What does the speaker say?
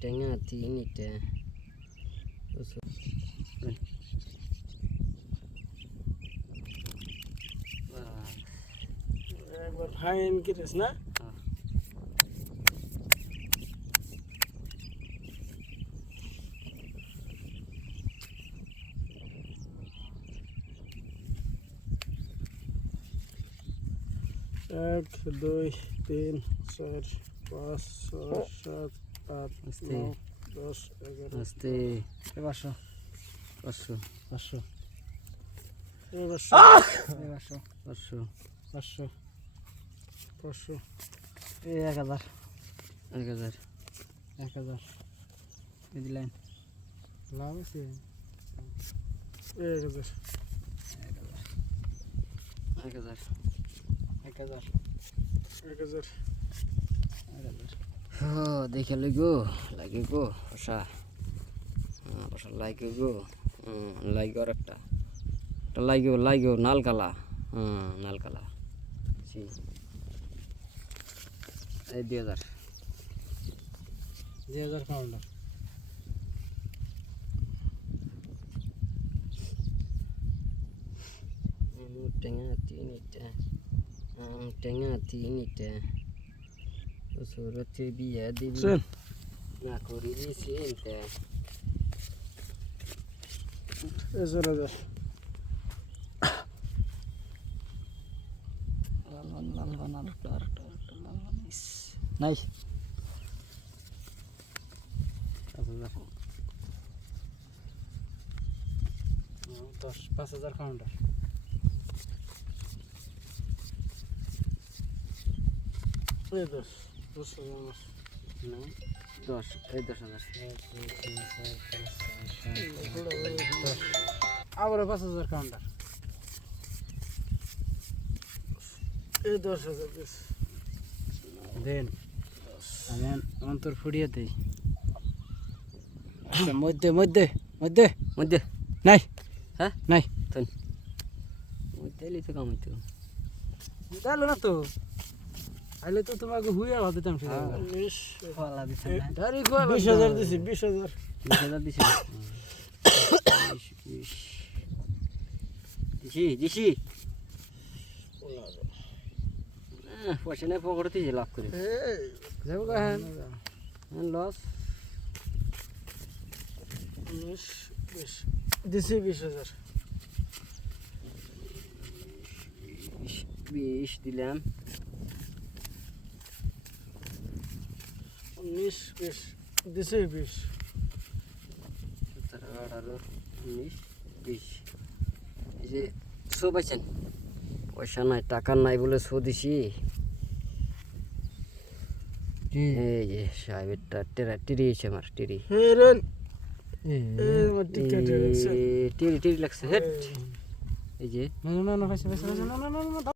টেঙা তিনটা একবার ফাইন কিরিস না? এক দুই তিন চার পাঁচ ছয় সাত আট আস্তে। দশ এগারো আস্তে। পাঁচশো। পাঁচশো। পাঁচশো। পাঁচশো। পাঁচশো। পাঁচশো। পাঁচশো। এই এক হাজার। এক হাজার। এক হাজার। এই দিলেন লাভ আছে? এক হাজার। এক হাজার। এক হাজার। এক হাজার। এক হাজার। ও দেখে লইগো লাগে গো বসা হ্যাঁ বসা লাগে গো হুম লাগে আর একটা একটা লাগে লাগে নাল কালা হুম নাল কালা জি এই দুই হাজার দুই হাজার কাউন্টার আম টেঙা তিনটা আম টেঙা তিনটা সুরতে একটা আর একটা লাল বান ইস। নাই পাঁচ হাজার হুম, দশ পাঁচ হাজার কাউন্টার দশ দশ এই দশ হাজার। আবার পাঁচ হাজার কাউন্টার এই দশ হাজার দেন আমি অন্তর ফুটিয়ে দিই। মধ্যে মধ্যে মধ্যে মধ্যে। নাই। হ্যাঁ? নাই। মধ্যে এলি তো কাম না তো। আইলে তো তোমাকে হুইয়া সেটা উনিশ খোয়ালা দিতাম এ- না খোয়ালা বিশ হাজার দিছি। বিশ হাজার। বিশ হাজার দিছি? বিশ বিশ দিছি। দিছি পয়সা নেই পকেটে লাভ করে। যাব কাহেন লস। দিছি বিশ হাজার। বিশ দিলাম। উনিশ বিশ দিছি বিশ সতেরো আঠারো উনিশ বিশ এই যে শো পাইছেন পয়সা নাই টাকা নাই বলে শো দিছি এই যে সাহেবেরটা টেরা টিরিয়েছে আমার টিরি টিরি টিরি লাগছে হেট এই যে